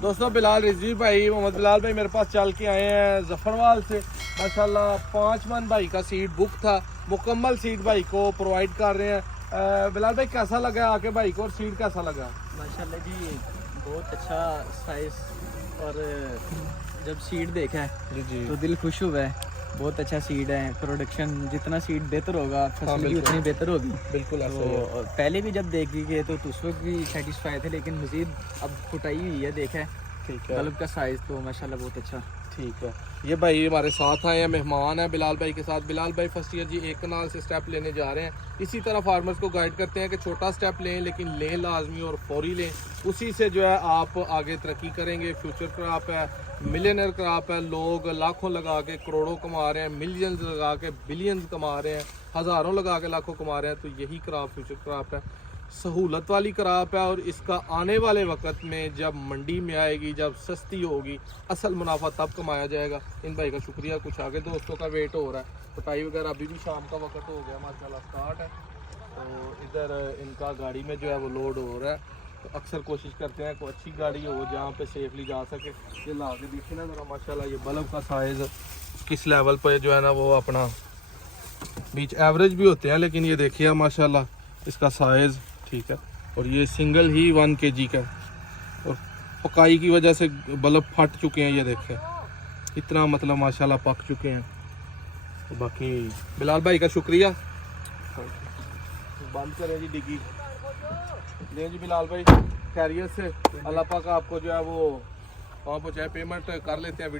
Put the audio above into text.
दोस्तों बिलाल रिजवी भाई, मोहम्मद बिलाल भाई मेरे पास चल के आए हैं जफरवाल से। माशाल्लाह 5 मन भाई का सीट बुक था, मुकम्मल सीट भाई को प्रोवाइड कर रहे हैं। बिलाल भाई कैसा लगा आके भाई को, और सीट कैसा लगा? माशाल्लाह जी बहुत अच्छा साइज, और जब सीट देखा है जी तो दिल खुश हुआ है। बहुत अच्छा सीट है, प्रोडक्शन जितना सीट बेहतर होगा फैसिलिटी बिल्कुल। उतनी बेहतर होगी। बिल्कुल ऐसा ही है। तो पहले भी जब देख गए तो उस वक्त भी सेटिस्फाई थे, लेकिन मज़ीद अब फुटाई हुई है। देखा है ठीक है, बल्ब का साइज़ तो माशाल्लाह बहुत अच्छा। ठीक है। ये भाई हमारे साथ आए हैं, मेहमान हैं बिलाल भाई के साथ। बिलाल भाई फर्स्ट ईयर जी एक कनाल से स्टेप लेने जा रहे हैं। इसी तरह फार्मर्स को गाइड करते हैं कि छोटा स्टेप लें, लेकिन लें लाजमी और फौरी लें। उसी से जो है आप आगे तरक्की करेंगे। फ्यूचर क्रॉप है, मिलियनर क्रॉप है। लोग लाखों लगा के करोड़ों कमा रहे हैं, मिलियंस लगा के बिलियंस कमा रहे हैं, हज़ारों लगा के लाखों कमा रहे हैं। तो यही क्रॉप फ्यूचर क्रॉप है, सहूलत वाली क्रॉप है। और इसका आने वाले वक्त में जब मंडी में आएगी, जब सस्ती होगी, असल मुनाफा तब कमाया जाएगा। इन भाई का शुक्रिया। कुछ आगे दोस्तों का वेट हो रहा है, कटाई वगैरह अभी भी शाम का वक्त हो गया माशाल्लाह स्टार्ट है। तो इधर इनका गाड़ी में जो है वो लोड हो रहा है। तो अक्सर कोशिश करते हैं कोई अच्छी गाड़ी हो जहाँ पे सेफली जा सके। ये ला के देखिए ना ज़रा माशाल्लाह, ये बल्ब का साइज़ किस लेवल पर जो है ना वो अपना बीच एवरेज भी होते हैं, लेकिन ये देखिए आप माशाल्लाह इसका साइज़ ठीक है। और ये सिंगल ही 1 kg का, और पकाई की वजह से बल्ब फट चुके हैं। ये देखें इतना मतलब माशाल्लाह पक चुके हैं। तो बाकी बिलाल भाई का शुक्रिया। बंद करें जी डिग्गी। ले जी बिलाल भाई, खैरियत से। अल्लाह पाक आपको जो है वो वहाँ पहुँचाए। पेमेंट कर लेते हैं वीडियो।